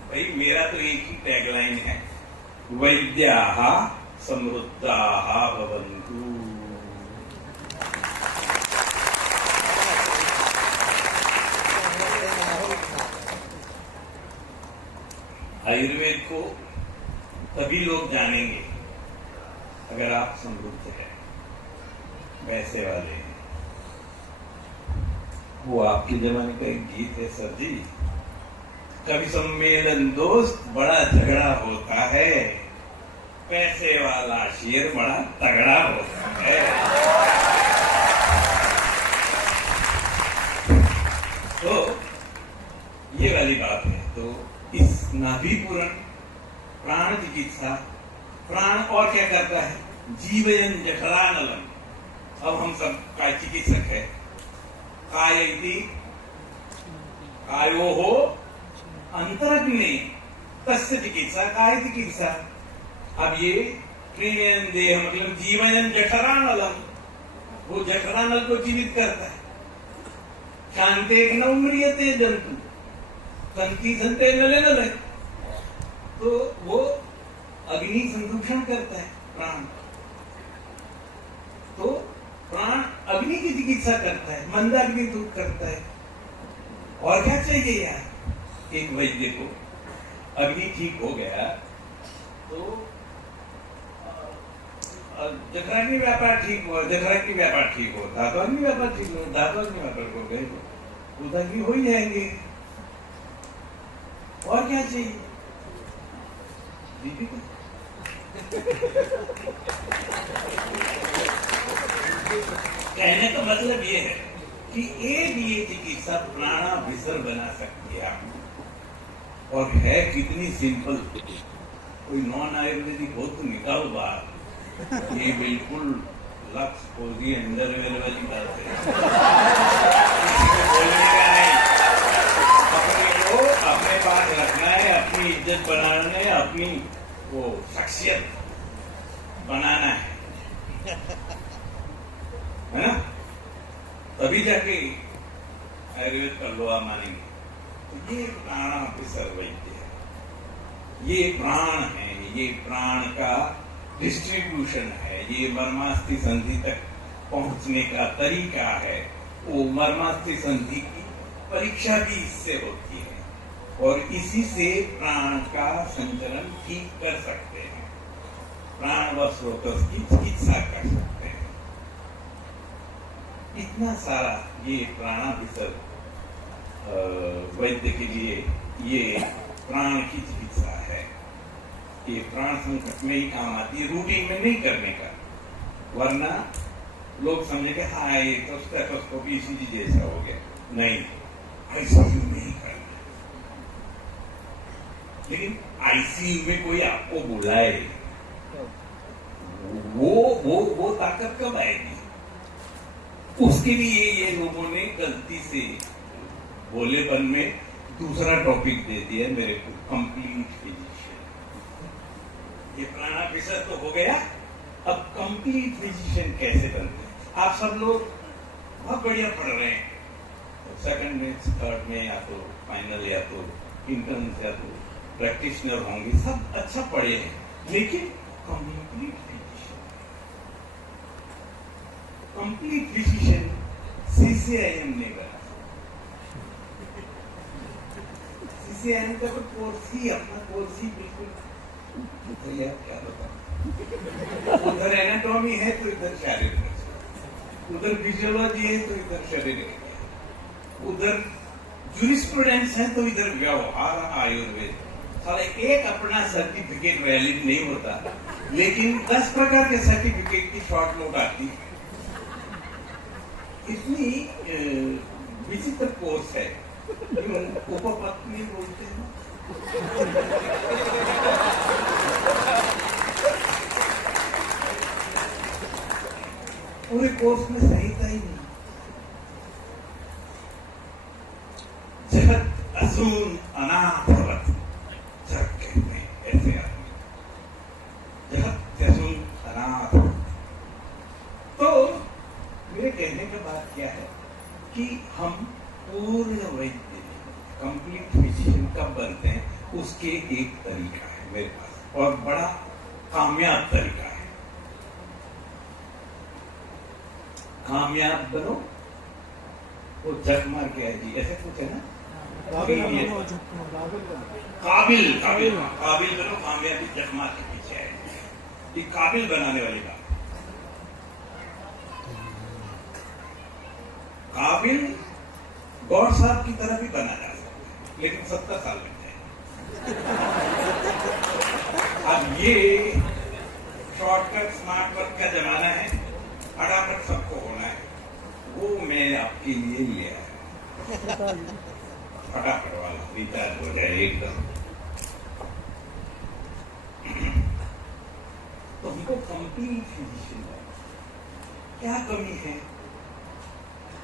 भाई? मेरा तो एक ही टैगलाइन है, वैद्याः समृद्धाः भवन्तु। आयुर्वेद को तभी लोग जानेंगे अगर आप समृद्ध हैं, पैसे वाले हैं। वो आपके जमाने का एक गीत है सर जी, कभी सम्मेलन दोस्त बड़ा झगड़ा होता है, पैसे वाला शेर बड़ा तगड़ा होता है। तो ये वाली बात है। तो इस नाभि पूरण प्राण चिकित्सा, प्राण और क्या करता है? जीवयन जठरानलम। अब हम सब का चिकित्सक है, कायति कायो हो अंतरग्नि तस्य चिकित्सा काय चिकित्सा। अब ये क्रियन देह मतलब जीवयन जठरानलम, वो जठरानल को जीवित करता है। शांते न उम्रियते जंतु संति संते नले नले, तो वो अग्नि संरक्षण करता है प्राण। तो प्राण अग्नि की चिकित्सा करता है, मंदाग्नि दूर करता है। और क्या चाहिए यार? एक वैद्य को अग्नि ठीक हो गया तो जठराग्नि व्यापार ठीक हो, जठराग्नि व्यापार ठीक हो, धातुअग्नि व्यापार ठीक हो, धातुअग्नि व्यापार हो गए तो उदाग्नि हो ही जाएंगे। और क्या चाहिए? दीदी को कहने का मतलब ये है कि एक ये चिकित्सा प्राणाभिसर बना सकती है आपको। और है कितनी सिंपल, कोई नॉन आयुर्वेदिक हो तो निकालो बाहर, ये बिल्कुल लक्ष्य पोजी अंडरवेयर वाली बात है। बोलने का नहीं, अपने को अपने पास रखना है, अपनी इज्जत बनाना है, अपनी वो शख्सियत बनाना है ना? तभी जाके आयुर्वेद का लोहा मानेंगे। तो ये प्राणाभिसर वैद्य है, ये प्राण है, ये प्राण का डिस्ट्रीब्यूशन है, ये मर्मास्थि संधि तक पहुंचने का तरीका है। वो मर्मास्थि संधि की परीक्षा भी इससे होती है और इसी से प्राण का संचरण ठीक कर सकते हैं, प्राण व स्रोतों की चिकित्सा कर सकते हैं। इतना सारा ये प्राणाभिसर वैद्य के लिए ये प्राण की चिकित्सा है। ये प्राण संकट में ही काम आती है, रूटीन में नहीं करने का, वरना लोग समझेंगे हाँ ये तो स्टेथोस्कोप ईसीजी जैसा हो गया। नहीं, आईसीयू में ही करना। लेकिन आईसीयू में कोई आपको बुलाए, वो ताकत कब आएगी? उसके लिए ये लोगों ने गलती से बोलेपन में दूसरा टॉपिक दे दिया मेरे को, कंप्लीट फिजिशियन। ये प्राणाभिसर तो हो गया, अब कंप्लीट फिजिशियन कैसे बनते हैं? आप सब लोग बहुत बढ़िया पढ़ रहे हैं, सेकंड में थर्ड में या तो फाइनल या तो इंटर्न या तो प्रैक्टिशनर होंगे, सब अच्छा पढ़े हैं, लेकिन कंप्लीट फिजिशियन CCIM ने करा। CCIM का तो कोर्स ही अपना कोर्स ही बिल्कुल, तो यार क्या बताऊं, उधर एनाटॉमी है तो इधर शारीरिक, उधर फिजियोलॉजी है तो इधर शारीरिक, उधर जूरिस्प्रूडेंस है तो इधर व्यवहार आयुर्वेद। साले एक अपना सर्टिफिकेट वैलिड नहीं होता, लेकिन 10 प्रकार के सर्टिफिकेट की शॉर्ट नोट आती है। इतनी विचित्र कोर्स है, उपपत्नी बोलते हैं। पूरे कोर्स में संहिता ही नहीं। जगत असून अनाथवत जग कहते हैं ऐसे आदमी, जगत असून अनाथवत। तो मेरे कहने का बात क्या है कि हम पूर्ण वैद्य कंप्लीट फिजिशियन कब बनते हैं, उसके एक तरीका है मेरे पास, और बड़ा कामयाब तरीका है। कामयाब बनो वो जग मार के आए जी, ऐसे कुछ है ना, काबिल काबिल काबिल बनो, कामयाबी जग मार के पीछे आए। ये काबिल बनाने वाली बात। काबिल गौर साहब की तरह भी बना जा सकता है, लेकिन 70 साल लग जाए। अब ये शॉर्टकट स्मार्ट वर्क का जमाना है, फटाफट सबको होना है, वो मैं आपके लिए ले आया। फटाफट वाला रिचार्ज हो जाए एकदम। तो हमको कंप्लीट फिजिशियन है, क्या कमी है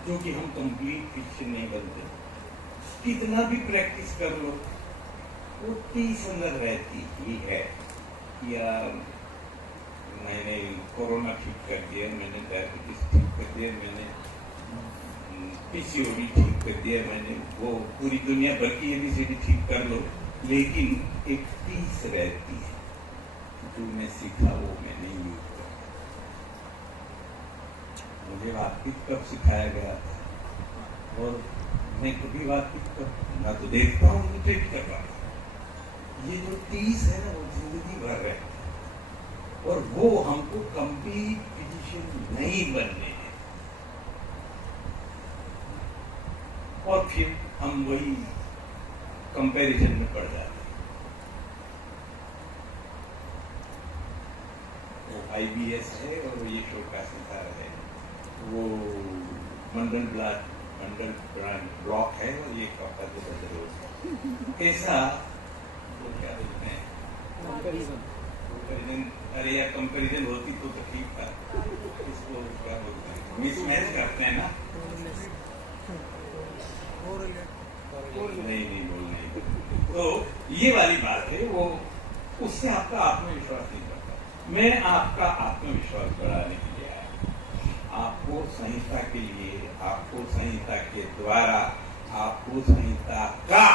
जो कि हम कंप्लीट फिजिशियन नहीं बनते? कितना भी प्रैक्टिस कर लो, वो 30 अंदर रहती ही है। या मैंने कोरोना ठीक कर दिया, मैंने डायबिटीज ठीक कर दिया, मैंने PCOD ठीक कर दिया, मैंने वो पूरी दुनिया भर की ABCD ठीक कर लो, लेकिन एक 30 रहती है जो मैं सीखा वो मैं नहीं यूज करता। मुझे वातपित्त कब सिखाया गया था, और मैं कभी वातपित्त कब ना तो देखता हूँ ना ट्रीट कर रहा हूँ। ये जो 30 है ना, वो जिंदगी भर रहती है, और वो हमको कंप्लीट फिजिशियन नहीं बनने हैं। और फिर हम वही कंपैरिजन में पड़ जाते हैं। वो IBS है और ये शोका सितारा है, वो मंडल ब्लॉक है, और ये कॉपर के बदल कैसा, वो क्या बोलते हैं, कंपैरिजन। अरे यार कंपैरिजन होती तो ठीक था, इसको क्या बोलते हैं, मिसमैच करते हैं ना। नहीं बोलना। तो ये वाली बात है, वो उससे आपका आत्मविश्वास नहीं बढ़ता। मैं आपका आत्मविश्वास बढ़ाने के लिए आया, आपको संहिता के लिए, आपको संहिता के द्वारा, आपको संहिता का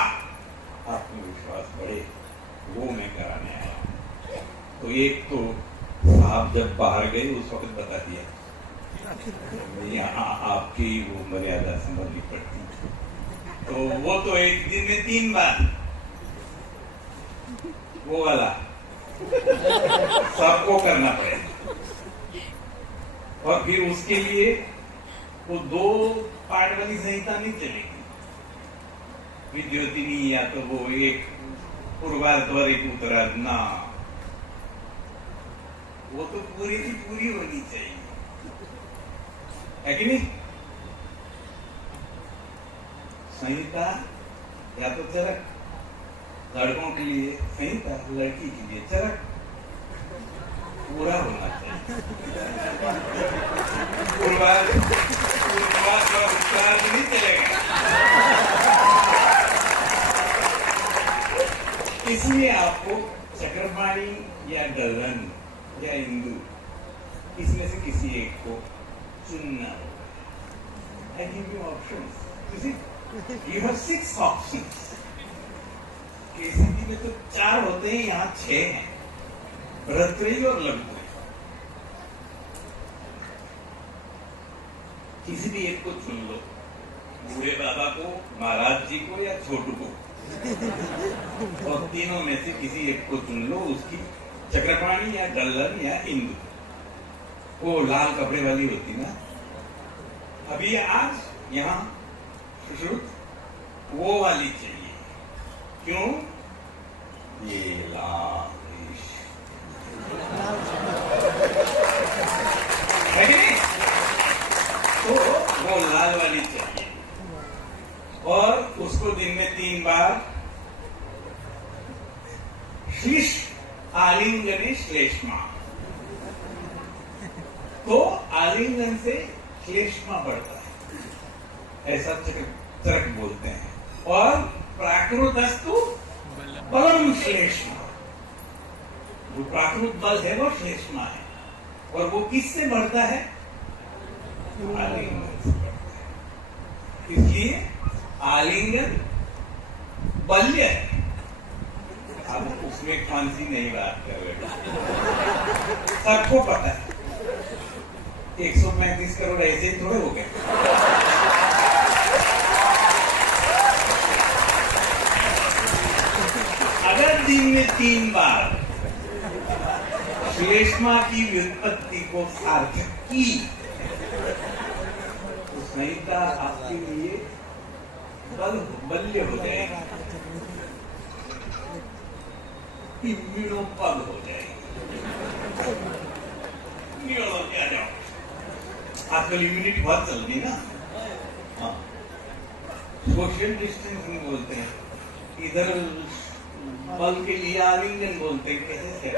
आत्मविश्वास बढ़े, वो मैं कराने आया। तो एक तो साहब जब बाहर गए उस वक्त बता दिया, यहाँ आपकी वो मर्यादा समझनी पड़ती, तो वो तो एक दिन में 3 बार वो वाला सबको करना पड़ेगा, और फिर उसके लिए वो 2 पार्ट वाली संहिता नहीं चलेगी, विद्योतिनी या तो वो एक पूर्वार्ध और एक उत्तरार्ध ना, वो तो पूरी की पूरी होनी चाहिए, है कि नहीं? संहिता या तो चरक, लड़कों के लिए संहिता, लड़की के लिए चरक, पूरा होना चाहिए। पूर्वार्ध और उत्तरार्ध नहीं चलेगा। इसलिए आपको चक्रपाणी या गलन या इंदु, इसमें से किसी एक को चुनना होगा। I give you options. You see, you have 6 options. KCP में तो 4 होते हैं, यहाँ 6 हैं, भर्तृहरि और लघुत्रयी। किसी भी एक को चुन लो, बूढ़े बाबा को, महाराज जी को या छोटू को, और तीनों में से किसी एक को चुन लो। उसकी चक्रपाणी या गल्लन या इंदु, वो लाल कपड़े वाली होती ना, अभी आज यहाँ सुश्रुत वो वाली चाहिए। क्यों? ये लाल है कि नहीं? तो वो लाल वाली चाहिए, और उसको दिन में 3 बार श्लिष आलिंगने श्लेष्मा, तो आलिंगन से श्लेष्मा बढ़ता है, ऐसा चरक बोलते हैं। और प्राकृतस्तु बलम श्लेष्मा, जो प्राकृत बल है वो श्लेष्मा है, और वो किससे बढ़ता है? आलिंगन से बढ़ता है। इसलिए आलिंगन बल्य है। अब उसमें कौन सी नई बात कर रहे, सबको पता है। 135 करोड़ ऐसे ही थोड़े हो गए। अगर दिन में 3 बार श्लेष्मा की व्युत्पत्ति को सार्थक की, तो संहिता आपके लिए बल्य हो जाएगी, इम्यूनोपद हो जाएगी। इम्यूनोलॉजी आ जाओ, आजकल इम्यूनिटी बहुत चल रही ना। हाँ, सोशल डिस्टेंसिंग बोलते हैं, इधर बल के लिए आलिंगन बोलते हैं। कैसे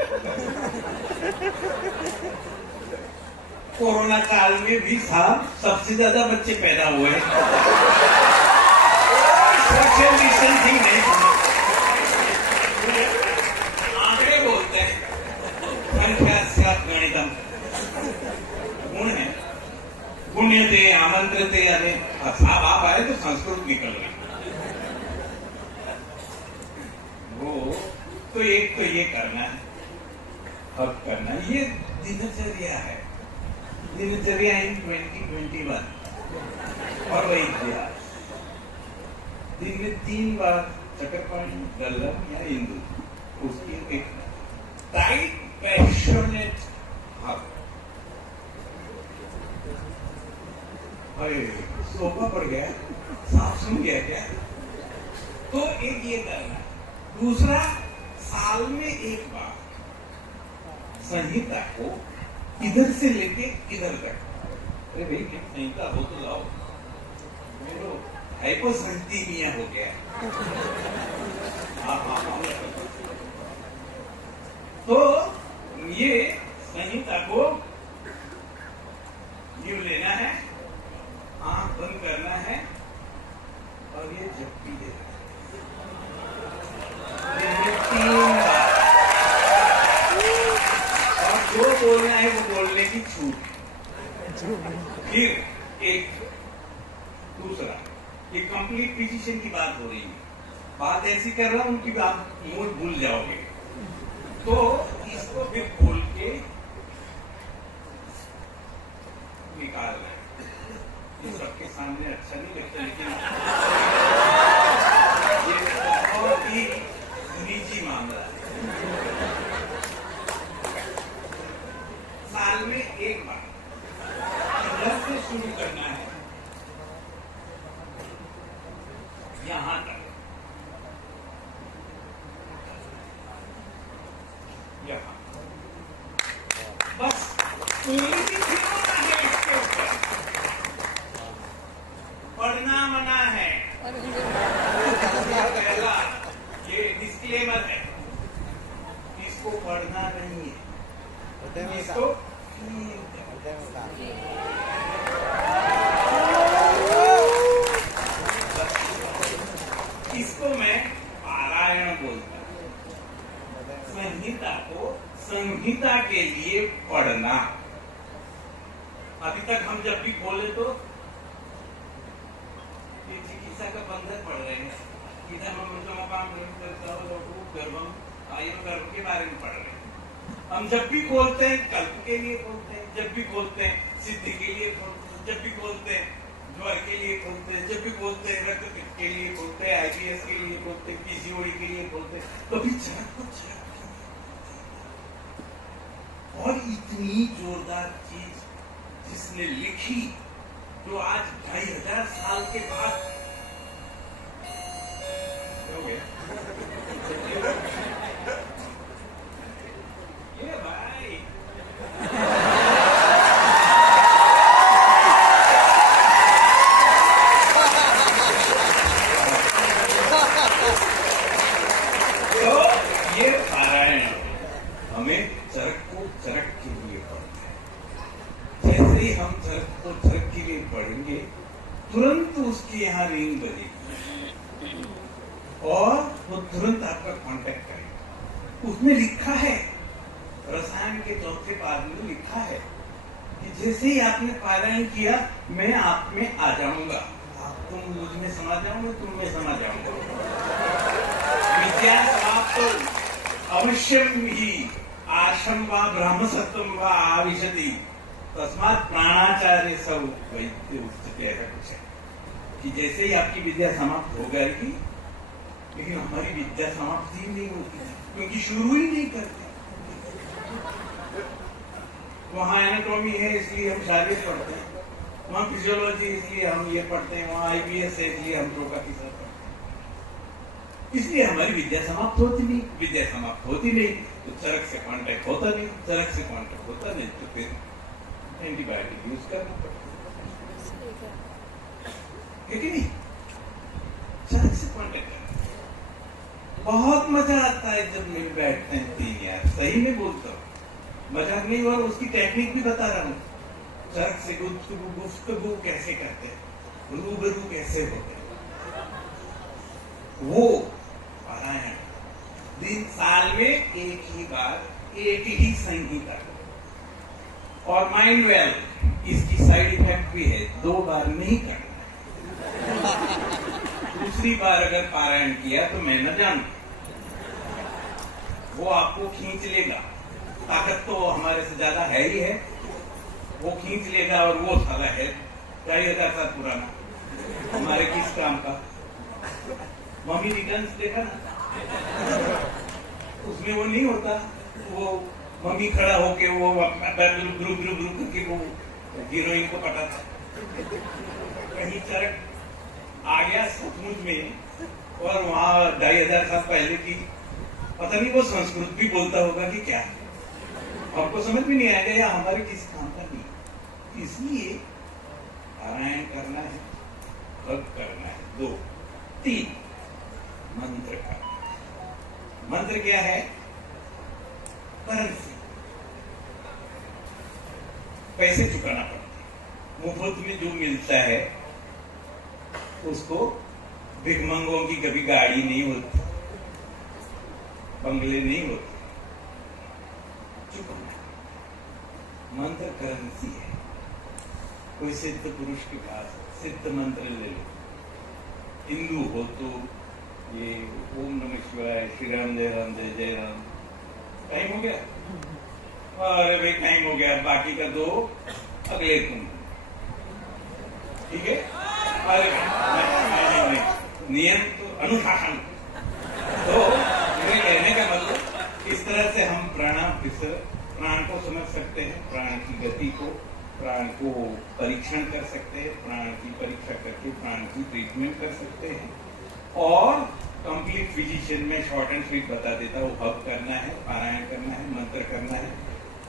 कोरोना काल में भी साहब सबसे ज्यादा बच्चे पैदा हुए हैं, सोशल डिस्टेंसिंग नहीं, आंकड़े बोलते हैं, संख्या गणितम गुण है, पुण्यते आमंत्रते। अरे साहब आप आए तो संस्कृत निकल रही, वो तो एक तो ये करना है, अब करना ये दिनचर्या है, दिनचर्या इन 2021। और वही इतिहास, दिन में 3 बार चक्रपाणी, गल्लन या इंदु, उसकी एक टाइट पैशनेट हक। अरे सोफा पड़ गया, सांप सुन गया क्या? तो एक ये करना है। दूसरा, साल में 1 बार संहिता को इधर से लेके इधर तक, अरे भाई संहिता हो तो लाओ, मेरे हाइपोसेंटीमिया हो गया। तो ये संहिता को यूं लेना है, आंख बंद करना है, और ये झपकी देना है। 3 बार, और जो बोलना है वो बोलने की छूट। फिर एक दूसरा, ये कंप्लीट फिजिशियन की बात हो रही है, बात ऐसी कर रहा हूं उनकी बात मुंह भूल जाओगे, तो इसको फिर खोल के निकालना है। ये सबके सामने अच्छा नहीं लगता, लेकिन ये बहुत ही निजी मामला है। साल में 1 बार इधर से शुरू करना है, यहां तक, यहां बस कोई भी खिलौना है इसके ऊपर, पढ़ना मना है। पहला ये डिस्क्लेमर है, इसको पढ़ना नहीं है, इसको इसको मैं पारायण बोलता हूं। संहिता को संहिता के लिए पढ़ना। अभी तक हम जब भी बोले तो ये चिकित्सा का बंधन पढ़ रहे हैं, गर्भ के बारे में पढ़ रहे हैं। हम जब भी बोलते हैं कल्प के लिए बोलते हैं, जब भी बोलते हैं सिद्धि के लिए बोलते हैं, जब भी बोलते हैं ज्वर के लिए बोलते हैं, जब भी बोलते हैं रक्तपित्त के लिए बोलते हैं, IBS के लिए बोलते हैं, PCOD के लिए बोलते हैं, कभी चरक को चरक। और इतनी जोरदार चीज जिसने लिखी, जो आज 2500 साल के बाद हो गया। ये भाई तो ये पारायण हमें चरक को चरक के लिए पढ़ते हैं। जैसे ही हम चरक को चरक के लिए पढ़ेंगे, तुरंत उसकी यहाँ रिंग बजेगी और वो तुरंत आपका कांटेक्ट करेगा। उसमें लिखा है, रसायन के चौथे पाद में लिखा है कि जैसे ही आपने पारायण किया, मैं आप में आ जाऊंगा, तुम मुझ में समा जाओगे, तुम में समा जाऊंगा। विद्या समाप्त अवश्यम ही आशम व ब्रह्म सत्वम व आविशति तस्मात् प्राणाचार्य सब वैद्य उच्चते। ऐसा कुछ है कि जैसे ही आपकी विद्या समाप्त हो जाएगी, लेकिन हमारी विद्या समाप्त ही नहीं होती, क्योंकि शुरू ही नहीं करते। वहाँ एनाटॉमी है इसलिए हम शारीरिक पढ़ते हैं, वहाँ फिजियोलॉजी इसलिए हम ये पढ़ते हैं, वहाँ IBS है इसलिए हम योगा की तरफ पढ़ते हैं। इसलिए हमारी विद्या समाप्त होती नहीं। विद्या समाप्त होती नहीं तो चरक से कांटेक्ट होता नहीं, चरक से कांटेक्ट होता नहीं तो फिर एंटीबायोटिक यूज करना पड़ता है कि नहीं? चरक से कांटेक्ट करना बहुत मजा आता है जब मिल बैठते हैं तीन यार, सही में बोलता हूँ, मजाक नहीं। और उसकी टेक्निक भी बता रहा हूँ। चरक से गुफ्तगू कैसे करते हैं, रूबरू कैसे होते हैं, वो पारायण दिन साल में एक ही बार, एक ही संहिता। और माइंड वेल, इसकी साइड इफेक्ट भी है, 2 बार नहीं करना। दूसरी बार अगर पारायण किया तो मैं न जानू, वो आपको खींच लेगा। ताकत तो हमारे से ज्यादा है ही है, वो खींच लेगा। और वो साला है 2500 साल पुराना, हमारे किस काम का। मम्मी रिटर्न्स देखा ना, उसमें वो नहीं होता, वो मम्मी खड़ा होके वो ग्रुप करके वो हीरोइन को पटाता। कहीं चरक आ गया सचमुच में, और वहां 2500 साल पहले की पता नहीं वो संस्कृत भी बोलता होगा कि क्या, हमको समझ भी नहीं आएगा या हमारे किस काम का नहीं। इसलिए पारायण करना है, भक्त करना है। 2, 3 मंत्र का। मंत्र क्या है? करेंसी, पैसे चुकाना पड़ता है। मुफ्त में जो मिलता है उसको, भिखमंगों की कभी गाड़ी नहीं होती, बंगले नहीं होते, चुकाना। मंत्र करेंसी है। कोई सिद्ध पुरुष के पास सिद्ध मंत्र ले लो। हिंदू हो तो ये ओम नमः शिवाय, श्री राम जय राम जय जय राम। टाइम हो गया? अरे भाई टाइम हो गया, बाकी का 2 अगले दिन, ठीक है? अरे नहीं, नियम तो अनुशासन। तो मेरे कहने का मतलब, इस तरह से हम प्राण को समझ सकते हैं, प्राण की गति को, प्राण को परीक्षण कर सकते हैं, प्राण की परीक्षा करके प्राण की ट्रीटमेंट कर सकते हैं। और कंप्लीट फिजिशियन में शॉर्ट एंड स्वीट बता देता हूँ। हव करना है, पारायण करना है, मंत्र करना है,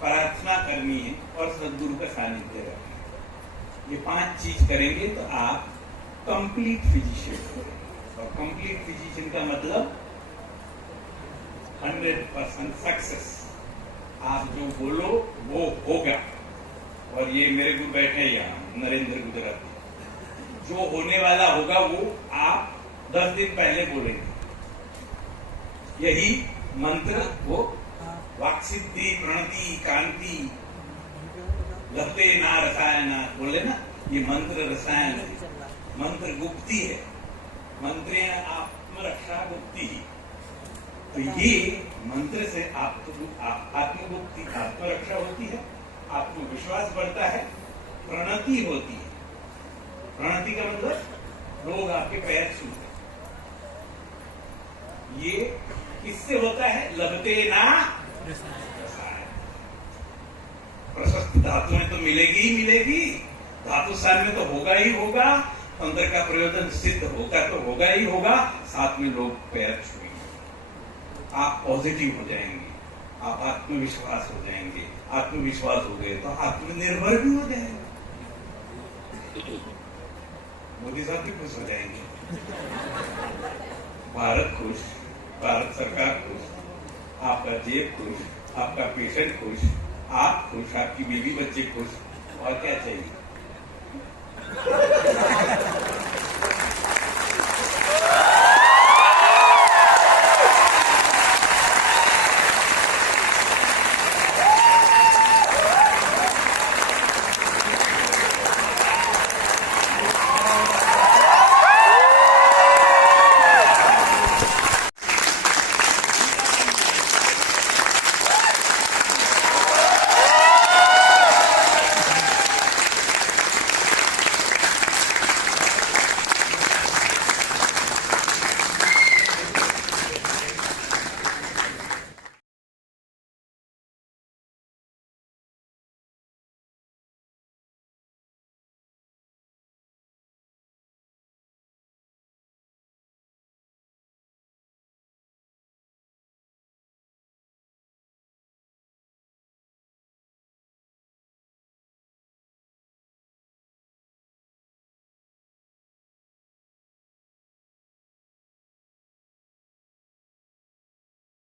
प्रार्थना करनी है और सद्गुरु का सानिध्य रखना है। ये 5 चीज करेंगे तो आप कंप्लीट फिजिशियन हो। और कंप्लीट फिजिशियन का मतलब 100% सक्सेस। आप जो बोलो वो होगा। और ये मेरे गुरु बैठे यहाँ, नरेंद्र गुजराती, जो होने वाला होगा वो आप 10 दिन पहले बोलेंगे। यही मंत्र, वो वाक्सिद्धि, प्रणति, कांति, लपते ना रसायन बोले ना, ये मंत्र रसायन है, मंत्र गुप्ती है। मंत्रे आत्मरक्षा मुक्ति। तो ये मंत्र से आत्ममुक्ति, आत्मरक्षा होती है, आत्मविश्वास बढ़ता है, प्रणति होती है। प्रणति का मतलब लोग आपके पैर छूते। ये किससे होता है? लभते ना प्रशस्ति धातुएं तो मिलेगी ही मिलेगी, धातु सार में तो होगा ही होगा, मंत्र का प्रयोजन सिद्ध होगा तो होगा ही होगा, साथ में लोग पैर छुएंगे, आप पॉजिटिव हो जाएंगे, आप आत्मविश्वास हो जाएंगे, आत्मविश्वास हो गए तो आत्मनिर्भर भी हो जाएंगे, मोदी साहब भी खुश हो जाएंगे, भारत खुश, भारत सरकार खुश, आपका जेब खुश, आपका पेशेंट खुश, आप खुश, आपकी बीवी बच्चे खुश, और क्या चाहिए?